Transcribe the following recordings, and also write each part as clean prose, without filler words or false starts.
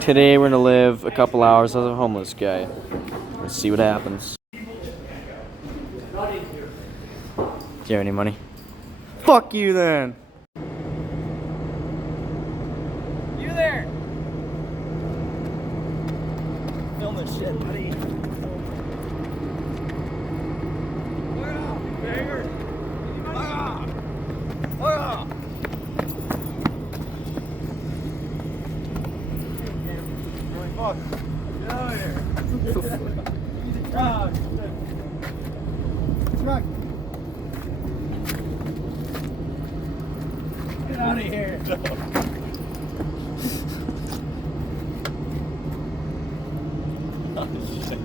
Today we're gonna live a couple hours as a homeless guy. Let's see what happens. Do you have any money? Fuck you then! You there! Film this shit, buddy. Fuck. Get out of here. Truck. Get out of here. Oh, shit.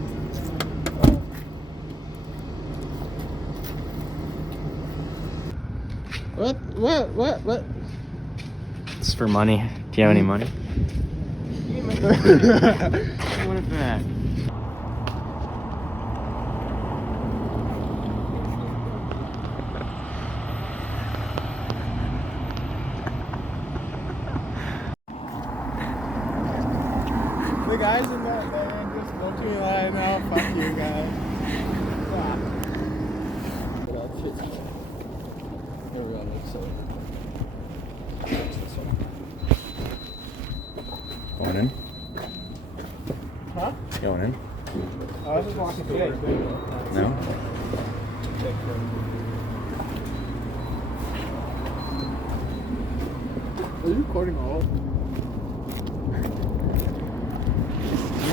What? It's for money. Do you have any money? What is that? The guys in that van just look at me like, no, fuck you guys. Here we go, next one. Going in? Huh? Going in? I was just walking through. No? Are you recording all?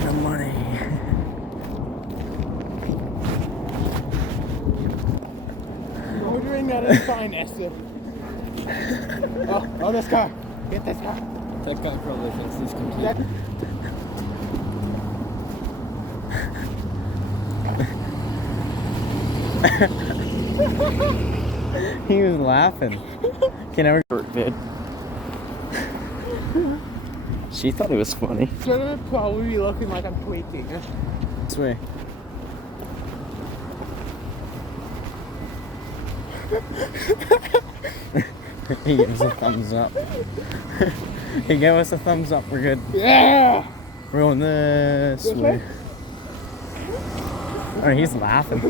The money. Ordering that is fine, Esther. Oh, this car. Get this car. That guy probably thinks he's complete. He was laughing. Can I short vid? She thought it was funny. It's gonna probably be looking like I'm tweeting. This way. He gives a thumbs up. He gave us a thumbs up. We're good. Yeah! We're going this way. Oh, he's laughing.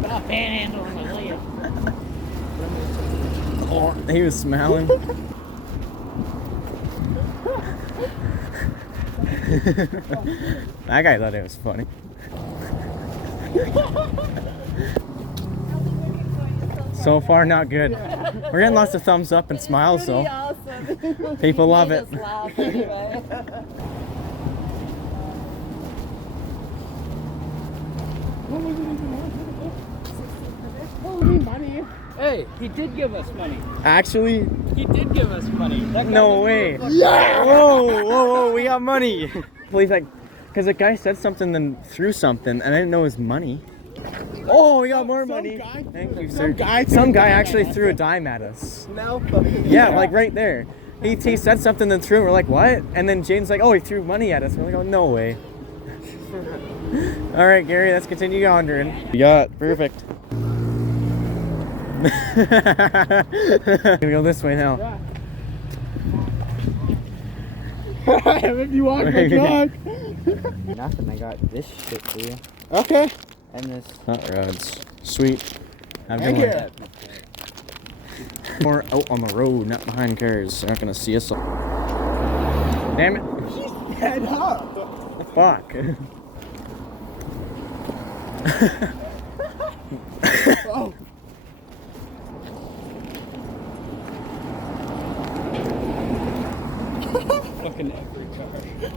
Stop panhandling my lip. Oh, he was smiling. That guy thought it was funny. So far, not good. We're getting lots of thumbs up and smiles, though. Awesome. People love it. Just laugh anyway. Money. Hey, he did give us money. Actually, He did give us money. That guy no didn't way. give us- Yeah! Whoa, we got money. Believe that, because the guy said something, then threw something, and I didn't know it was money. Oh, we got more money. Thank you, sir. Some guy actually threw a dime at us. Now fucking. Yeah, like right there. He said something, then threw it. We're like, what? And then Jane's like, oh, he threw money at us. We're like, oh, no way. All right, Gary, let's continue wandering. We got perfect. We go this way now. If you want my dog. Nothing, I got this shit for you. Okay. And this. Hot rods. Sweet. Have a Thank good you. one. More out on the road, not behind cars. They're not gonna see us. Damn it. Head up. Fuck. Oh. Fucking every car.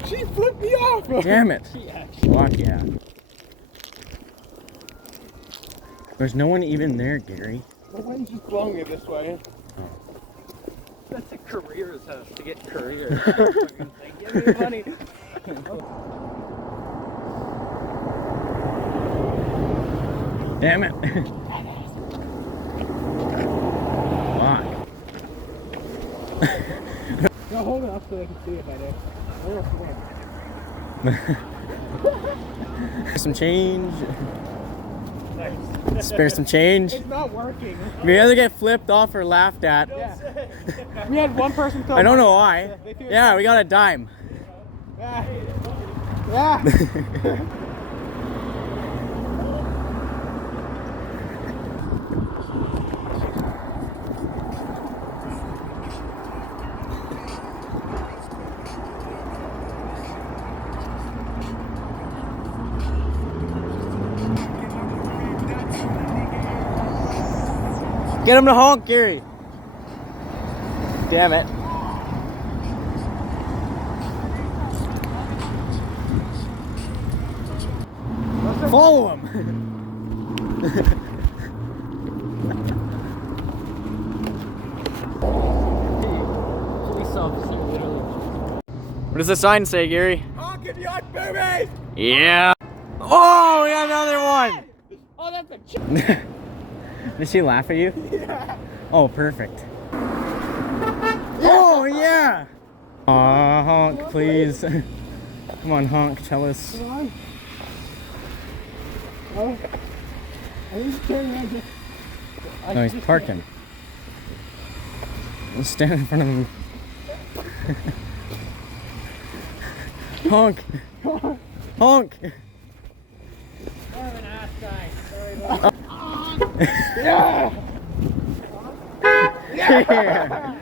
She flipped me off. Damn it. He actually. Fuck yeah. There's no one even there, Gary. The wind's just blowing it this way. That's a career's house to get careers. Fucking thing. Give me money. Damn it. Fuck. No, hold it up so they can see it better. Some change. Spare some change. It's not working. We either get flipped off or laughed at. Yeah. We had one person throw I don't know money. why. They threw Yeah, we got a dime. Yeah. Yeah. Get him to honk, Gary. Damn it. Follow him. Police officer literally. What does the sign say, Gary? Honk if you like boobies! Yeah. Oh, we got another one. Oh, that's a chick. Did she laugh at you? Yeah. Oh, perfect. Oh, yeah. Aw, honk, please. Come on, honk, tell us. Come on. Oh. I need to turn around. No, he's parking. Let's stand in front of him. Honk. Honk. More of an ass guy. Sorry about Yeah! Yeah.